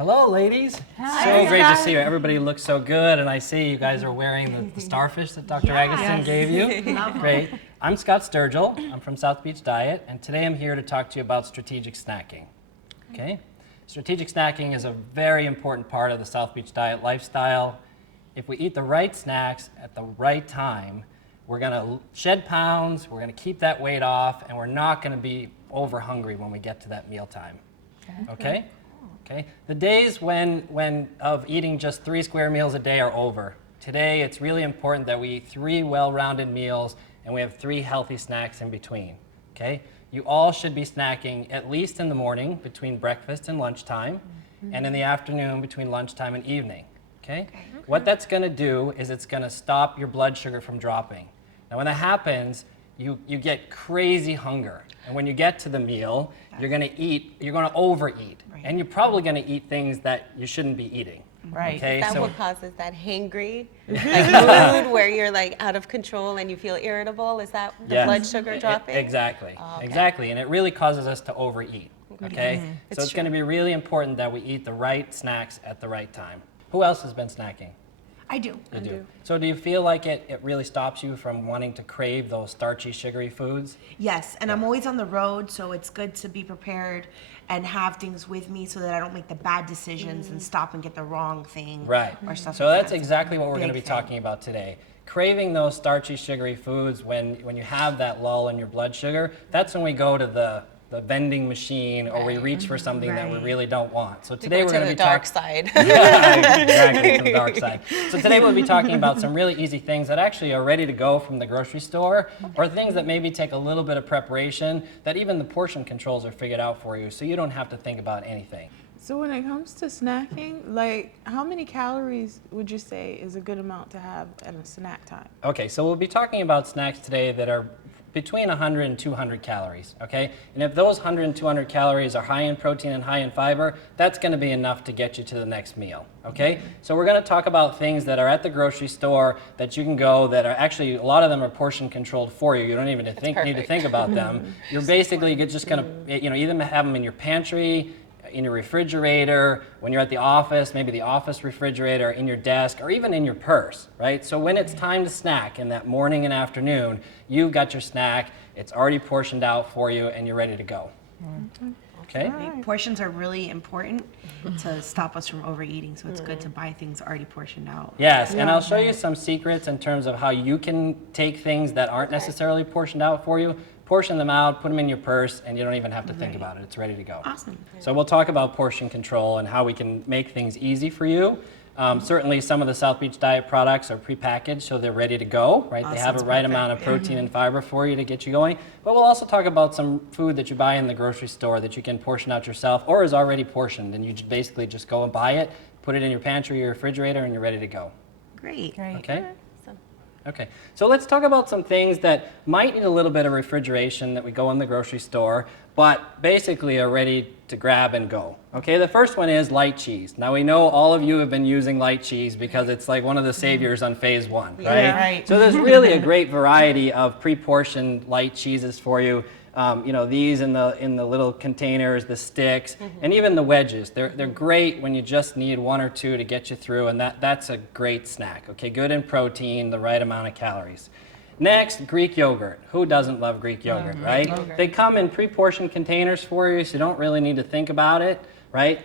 Hello, ladies. Hi. So great to see you. Everybody looks so good, and I see you guys are wearing the starfish that Dr. Agason gave you. Great. I'm Scott Sturgill. I'm from South Beach Diet, and today I'm here to talk to you about strategic snacking. Okay? Strategic snacking is a very important part of the South Beach Diet lifestyle. If we eat the right snacks at the right time, we're going to shed pounds, we're going to keep that weight off, and we're not going to be over hungry when we get to that mealtime. Okay? Okay. The days of eating just 3 square meals a day are over. Today, it's really important that we eat 3 well-rounded meals and we have 3 healthy snacks in between. Okay. You all should be snacking at least in the morning between breakfast and lunchtime, and in the afternoon between lunchtime and evening. Okay. What that's going to do is it's going to stop your blood sugar from dropping. Now, when that happens, you get crazy hunger, and when you get to the meal, you're going to overeat, and you're probably going to eat things that you shouldn't be eating. Right. Okay, Is that so what causes that hangry mood where you're like out of control and you feel irritable? Is that the yes, blood sugar dropping? Exactly, Oh, okay. exactly, and it really causes us to overeat. Okay, so it's going to be really important that we eat the right snacks at the right time. Who else has been snacking? I do. You do. So do you feel like it really stops you from wanting to crave those starchy, sugary foods? Yes, and I'm always on the road, so it's good to be prepared and have things with me so that I don't make the bad decisions and stop and get the wrong thing. Right. Or stuff So like that's that. exactly what we're going to be Big fan. talking about today. Craving those starchy, sugary foods when you have that lull in your blood sugar, that's when we go to the vending machine or we reach for something that we Right. really don't want. So To today go we're to going to the be dark talking side. exactly, to the dark side. So today we'll be talking about some really easy things that actually are ready to go from the grocery store, or things that maybe take a little bit of preparation that even the portion controls are figured out for you, so you don't have to think about anything. So when it comes to snacking, like how many calories would you say is a good amount to have at a snack time? Okay, so we'll be talking about snacks today that are between 100 and 200 calories, okay? And if those 100 and 200 calories are high in protein and high in fiber, that's gonna be enough to get you to the next meal, okay? So we're gonna talk about things that are at the grocery store that you can go that are actually, a lot of them are portion controlled for you. You don't even need to perfect. think about them. You're basically just gonna, either have them in your pantry, in your refrigerator, when you're at the office, maybe the office refrigerator, in your desk, or even in your purse, right? So when it's time to snack in that morning and afternoon, you've got your snack, it's already portioned out for you, and you're ready to go. Okay? Portions are really important to stop us from overeating, so it's good to buy things already portioned out. Yes, and I'll show you some secrets in terms of how you can take things that aren't necessarily portioned out for you, portion them out, put them in your purse, and you don't even have to think about it. It's ready to go. Awesome. So we'll talk about portion control and how we can make things easy for you. Certainly some of the South Beach Diet products are prepackaged, so they're ready to go, right? They have a right amount of protein and fiber for you to get you going. But we'll also talk about some food that you buy in the grocery store that you can portion out yourself or is already portioned, and you basically just go and buy it, put it in your pantry or your refrigerator, and you're ready to go. Great. Okay? Okay, so let's talk about some things that might need a little bit of refrigeration that we go in the grocery store, but basically are ready to grab and go. Okay, the first one is light cheese. Now we know all of you have been using light cheese because it's like one of the saviors on phase 1, right? Yeah, right. So there's really a great variety of pre-portioned light cheeses for you. These in the little containers, the sticks, and even the wedges. They're great when you just need 1 or 2 to get you through, and that's a great snack. Okay, good in protein, the right amount of calories. Next, Greek yogurt. Who doesn't love Greek yogurt, right? Yogurt. They come in pre-portioned containers for you, so you don't really need to think about it, right?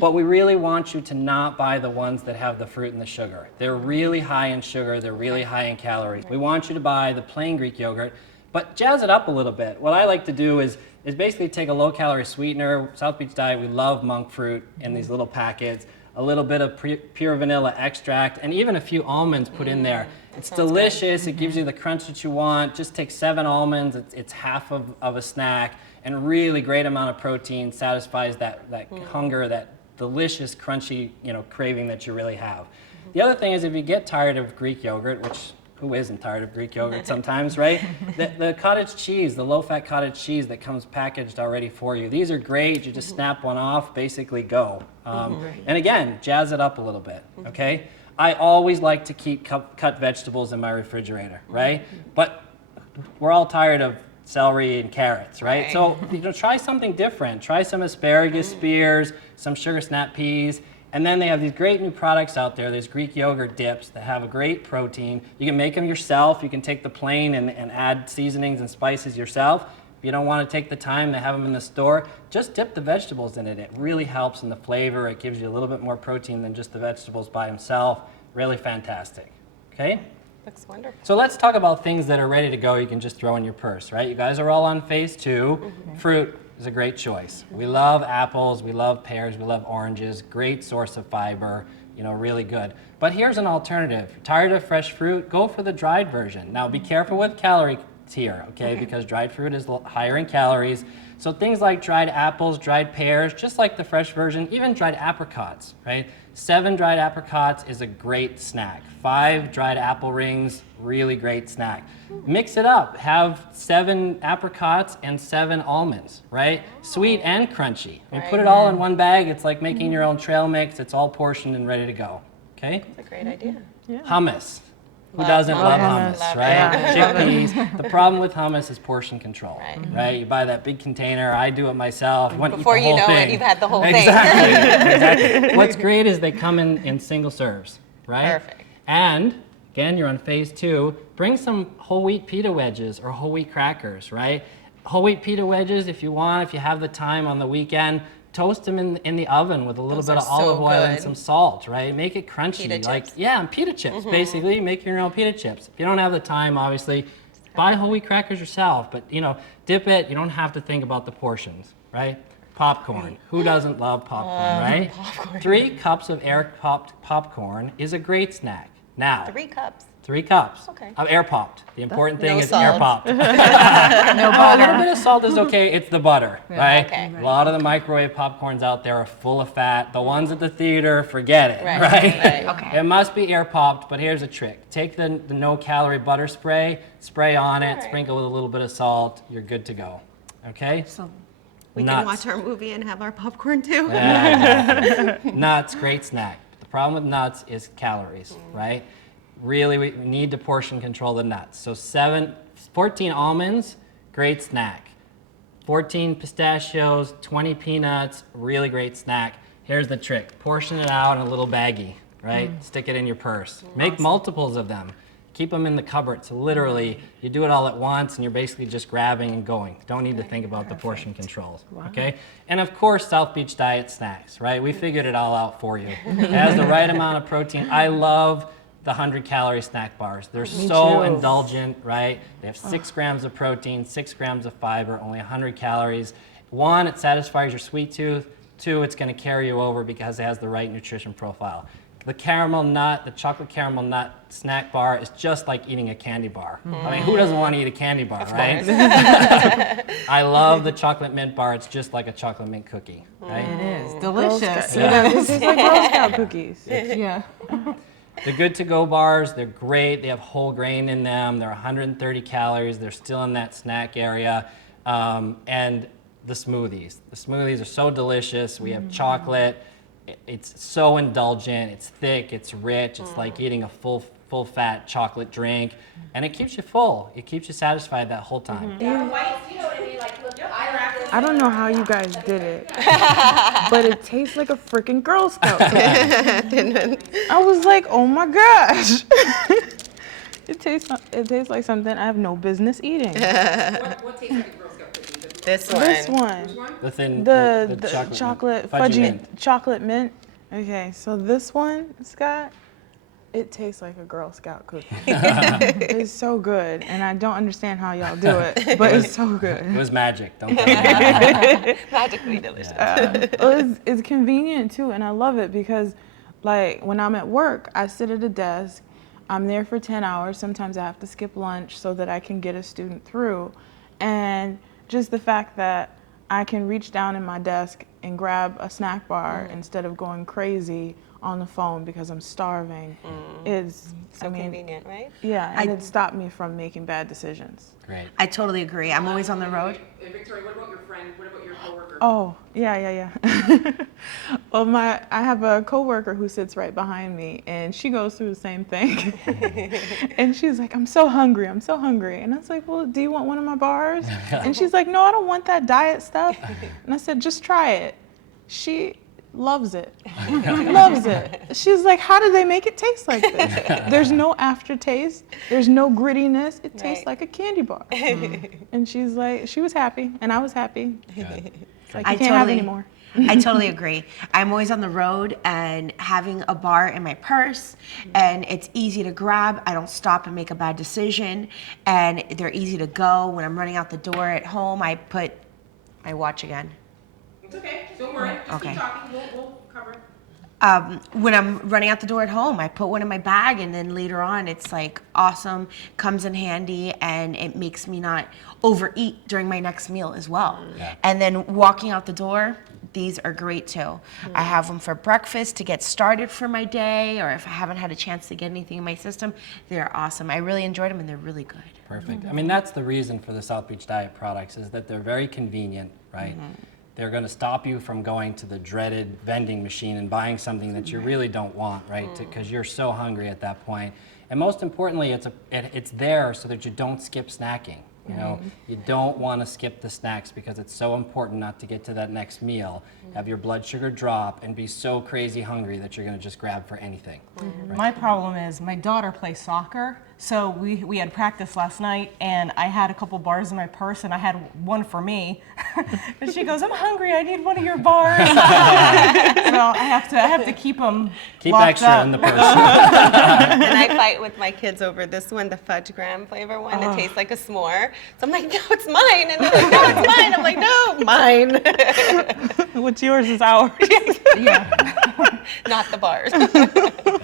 But we really want you to not buy the ones that have the fruit and the sugar. They're really high in sugar, they're really high in calories. We want you to buy the plain Greek yogurt, but jazz it up a little bit. What I like to do is basically take a low-calorie sweetener. South Beach Diet, we love monk fruit in these little packets, a little bit of pure vanilla extract, and even a few almonds put in there. It's delicious. It gives you the crunch that you want. Just take 7 almonds. It's half of a snack, and really great amount of protein, satisfies that hunger, that delicious, crunchy, craving that you really have. The other thing is, if you get tired of Greek yogurt, which who isn't tired of Greek yogurt sometimes, right? The cottage cheese, the low-fat cottage cheese that comes packaged already for you. These are great. You just snap one off, basically go. And again, jazz it up a little bit, okay? I always like to keep cut vegetables in my refrigerator, right? But we're all tired of celery and carrots, right? So try something different. Try some asparagus spears, some sugar snap peas, and then they have these great new products out there. There's Greek yogurt dips that have a great protein. You can make them yourself. You can take the plain and add seasonings and spices yourself. If you don't want to take the time to have them in the store, just dip the vegetables in it. It really helps in the flavor. It gives you a little bit more protein than just the vegetables by themselves. Really fantastic, okay? Looks wonderful. So let's talk about things that are ready to go you can just throw in your purse, right? You guys are all on phase 2. Fruit is a great choice. We love apples, we love pears, we love oranges, great source of fiber, really good. But here's an alternative. If you're tired of fresh fruit, go for the dried version. Now be careful with calories here, okay? Because dried fruit is higher in calories. So things like dried apples, dried pears, just like the fresh version, even dried apricots, right? 7 dried apricots is a great snack. 5 dried apple rings, really great snack. Mix it up. Have 7 apricots and 7 almonds, right? Sweet and crunchy. Put it all in one bag. It's like making your own trail mix. It's all portioned and ready to go, okay? That's a great idea. Yeah. Hummus. Who doesn't love hummus, Love right? it. Chickpeas. The problem with hummus is portion control, right? You buy that big container. I do it myself. You want to eat Before the you whole know thing. it, you've had the whole thing. Exactly. What's great is they come in single serves, right? Perfect. And again, you're on phase 2. Bring some whole wheat pita wedges or whole wheat crackers, right? Whole wheat pita wedges, if you have the time on the weekend, toast them in the oven with a little Those bit are of olive so oil and good. some salt, right? Make it crunchy. Pita like chips. Yeah, and pita chips, basically. Make your own pita chips. If you don't have the time, obviously, buy whole wheat crackers yourself, but dip it. You don't have to think about the portions, right? Popcorn. Who doesn't love popcorn, right? Popcorn. 3 cups of air-popped popcorn is a great snack. Now, 3 cups. 3 cups Okay. of air popped. The important thing No is salt. air popped. No A little bit of salt is okay. It's the butter, right? Okay. A lot of the microwave popcorns out there are full of fat. The ones at the theater, forget it, Right, right? right. Okay. It must be air popped, but here's a trick. Take the no-calorie butter spray on it, Alright. sprinkle with a little bit of salt. You're good to go, okay? So We Nuts. can watch our movie and have our popcorn too. Yeah, exactly. Nuts, great snack. The problem with nuts is calories, right? Really, we need to portion control the nuts. So 14 almonds, great snack. 14 pistachios, 20 peanuts, really great snack. Here's the trick. Portion it out in a little baggie, right? Stick it in your purse. Make multiples of them. Keep them in the cupboard. So literally, you do it all at once and you're basically just grabbing and going. Don't need to think about the portion controls, okay? And of course, South Beach Diet snacks, right? We figured it all out for you. It has the right amount of protein. I love the 100-calorie snack bars. They're so too. indulgent, right? They have 6 grams of protein, 6 grams of fiber, only 100 calories. 1, it satisfies your sweet tooth. 2, it's gonna carry you over because it has the right nutrition profile. The chocolate caramel nut snack bar is just like eating a candy bar. I mean, who doesn't want to eat a candy bar, right? I love the chocolate mint bar. It's just like a chocolate mint cookie, right? it is Girl delicious. Scout. This is like Girl Scout cookies. Yeah. The Good To Go bars, they're great. They have whole grain in them. They're 130 calories. They're still in that snack area. And the smoothies. The smoothies are so delicious. We have chocolate. It's so indulgent. It's thick. It's rich. It's like eating a full fat chocolate drink. And it keeps you full. It keeps you satisfied that whole time. I don't know how you guys did it, but it tastes like a freaking Girl Scout cookie. I was like, oh my gosh. It tastes like something I have no business eating. What tastes like a Girl Scout cookie? This one. This one. The thin, The chocolate fudgy fudgy mint. chocolate mint. Okay, so this one, Scott, it tastes like a Girl Scout cookie. It's so good, and I don't understand how y'all do it, but it's so It good. was magic. Don't tell me. Magically delicious. Well, it's convenient too, and I love it because, like, when I'm at work, I sit at a desk. I'm there for 10 hours. Sometimes I have to skip lunch so that I can get a student through, and just the fact that I can reach down in my desk and grab a snack bar instead of going crazy on the phone because I'm starving is, So convenient, right? yeah, and it stopped me from making bad decisions. Great. I totally agree. I'm always on the road. And Victoria, what about your friend? What about your coworker? Oh, yeah. Well, I have a coworker who sits right behind me, and she goes through the same thing. And she's like, I'm so hungry. And I was like, well, do you want one of my bars? And she's like, no, I don't want that diet stuff. And I said, just try it. She loves it. Loves it. She's like, how do they make it taste like this? There's no aftertaste. There's no grittiness. It tastes Right. like a candy bar. And she's like, she was happy, and I was happy. Good. It's like, you can't have any more. I totally agree. I'm always on the road, and having a bar in my purse, and it's easy to grab. I don't stop and make a bad decision, and they're easy to go. When I'm running out the door at home, I put my watch again. It's okay. Don't worry. Just Okay. keep talking. We'll cover. When I'm running out the door at home, I put one in my bag, and then later on, it's like awesome, comes in handy, and it makes me not overeat during my next meal as well. Yeah. And then walking out the door, these are great too. I have them for breakfast to get started for my day, or if I haven't had a chance to get anything in my system, they're awesome. I really enjoyed them, and they're really good. Perfect. I mean, that's the reason for the South Beach Diet products is that they're very convenient, right? They're going to stop you from going to the dreaded vending machine and buying something that you really don't want, right? Because you're so hungry at that point. And most importantly, it's there so that you don't skip snacking. You know, you don't want to skip the snacks because it's so important not to get to that next meal, have your blood sugar drop, and be so crazy hungry that you're going to just grab for anything. My problem is my daughter plays soccer, so we had practice last night, and I had a couple bars in my purse, and I had one for me. And she goes, "I'm hungry. I need one of your bars." So I have to keep them Keep locked extra up. in the purse. And I fight with my kids over this one, the fudge graham flavor one. It tastes like a s'more. So I'm like, no, it's mine. And they're like, no, it's mine. I'm like, no, mine. What's yours is ours. Not the bars. Yeah,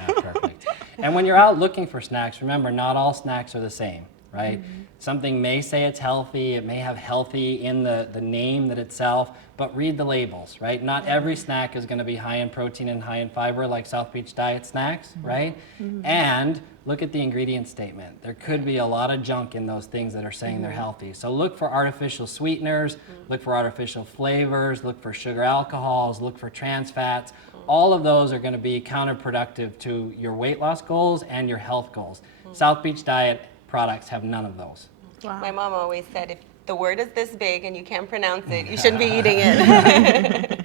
perfect. And when you're out looking for snacks, remember, not all snacks are the same, right? Something may say it's healthy, it may have healthy in the name that itself, but read the labels, right? Not every snack is going to be high in protein and high in fiber like South Beach Diet snacks, right? And look at the ingredient statement. There could be a lot of junk in those things that are saying they're healthy. So look for artificial sweeteners, look for artificial flavors, look for sugar alcohols, look for trans fats. All of those are going to be counterproductive to your weight loss goals and your health goals. South Beach Diet products have none of those. My mom always said, if the word is this big and you can't pronounce it, you shouldn't be eating it.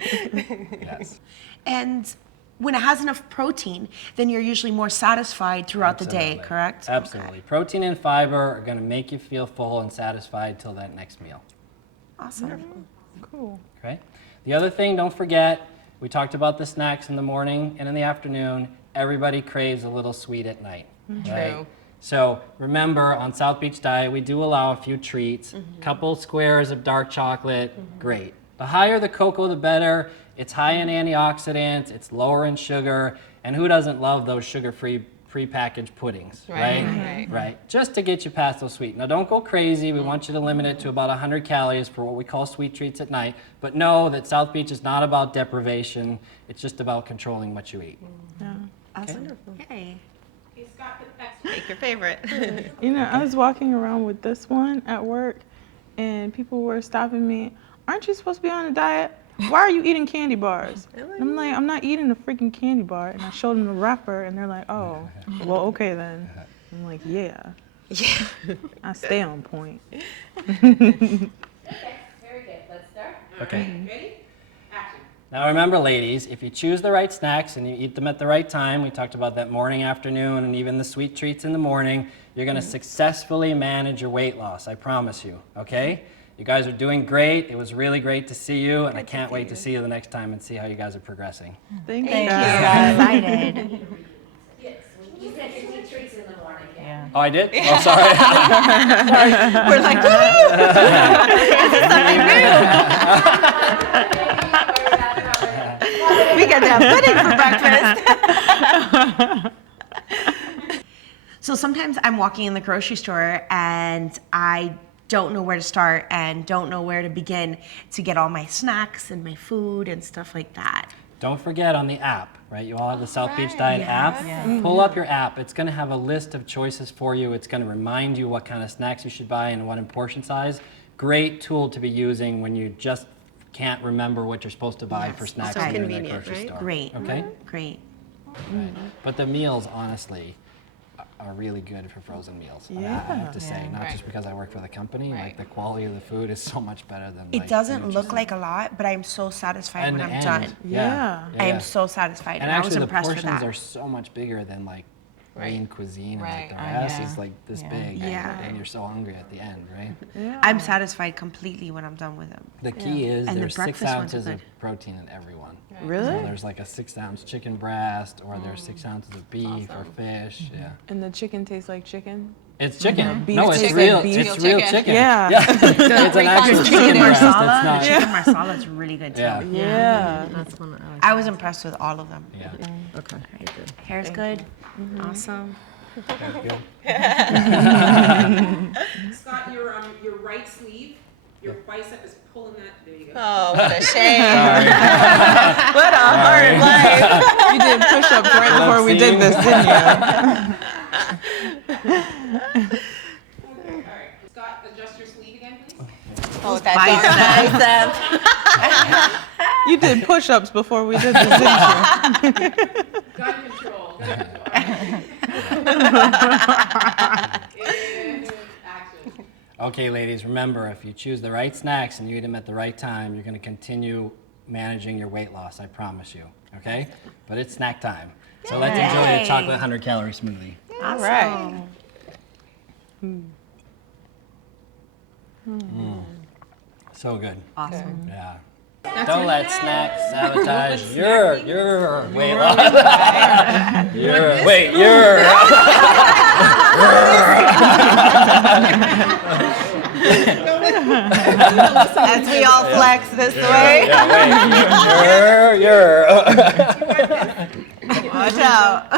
Yes. And when it has enough protein, then you're usually more satisfied throughout the day, Absolutely. correct? Absolutely. Protein and fiber are going to make you feel full and satisfied till that next meal. Awesome. Cool. Okay. The other thing, don't forget, we talked about the snacks in the morning and in the afternoon. Everybody craves a little sweet at night. Right? True. So remember, on South Beach Diet, we do allow a few treats. Couple squares of dark chocolate, great. The higher the cocoa, the better. It's high in antioxidants, it's lower in sugar, and who doesn't love those sugar-free prepackaged puddings, right? Right. Just to get you past those sweet. Now don't go crazy. We want you to limit it to about 100 calories for what we call sweet treats at night. But know that South Beach is not about deprivation. It's just about controlling what you eat. Awesome. Yay. Take your favorite. You know, I was walking around with this one at work, and people were stopping me. Aren't you supposed to be on a diet? Why are you eating candy bars? And I'm like, I'm not eating a freaking candy bar. And I showed them the wrapper, and they're like, oh, well, okay then. I'm like, yeah. I stay on point. Okay, very good. Let's start. Okay. Ready? Action. Now remember, ladies, if you choose the right snacks and you eat them at the right time, we talked about that morning, afternoon, and even the sweet treats in the morning, you're going to successfully manage your weight loss, I promise you, okay? You guys are doing great. It was really great to see you, and I can't wait to see you the next time and see how you guys are progressing. Thank Thank you. you. Excited. You said you eat treats in the morning. Yeah. Oh, I did? Oh, sorry. We're like, woo! This is something new. We get to have pudding for breakfast. So sometimes I'm walking in the grocery store and I don't know where to start and don't know where to begin to get all my snacks and my food and stuff like that. Don't forget on the app, right? You all have the South Beach Diet app. Pull up your app. It's going to have a list of choices for you. It's going to remind you what kind of snacks you should buy and what in portion size. Great tool to be using when you just can't remember what you're supposed to buy for snacks So when you're in the convenient, grocery right? store. Great. Okay? Great. Right. But the meals, honestly, are really good for frozen meals. I have to say, not just because I work for the company. Like the quality of the food is so much better than. It like, doesn't look like a lot, but I'm so satisfied when I'm done. I am so satisfied, and I was actually, impressed the with portions that. are so much bigger than like lean cuisine, and like the Right. rest is like this big, Yeah. and you're so hungry at the end, right? I'm satisfied completely when I'm done with them. The key is And the there's 6 breakfast ones are ounces of good. protein in every one. Really? So there's like a 6-ounce chicken breast, or there's 6 ounces of beef or fish. Yeah. And the chicken tastes like chicken? It's chicken. Beef No, it's tastes real. like beef. It's real chicken. Yeah. It's an actual chicken breast. It's not. Chicken marsala is really good too. Yeah. Yeah. That's one I like. I was impressed with all of them. Yeah. Okay. Hair's good. Awesome. Very good. Scott, your right sleeve, your bicep is pulling that. There you go. Oh, what a shame. What a hard life. You did push-ups right before we did this, didn't you? Okay, all right. Scott, adjust your sleeve again, please. Oh, that bicep. You did push-ups before we did this, didn't you? Gun control. Gun control. And action. Okay, ladies, remember, if you choose the right snacks and you eat them at the right time, you're going to continue managing your weight loss, I promise you, okay? But it's snack time. So let's enjoy the Yay. chocolate 100-calorie smoothie. All right. So good. Awesome. Yeah. Don't let snacks sabotage your weight loss. Your As we all flex this way. your Watch out.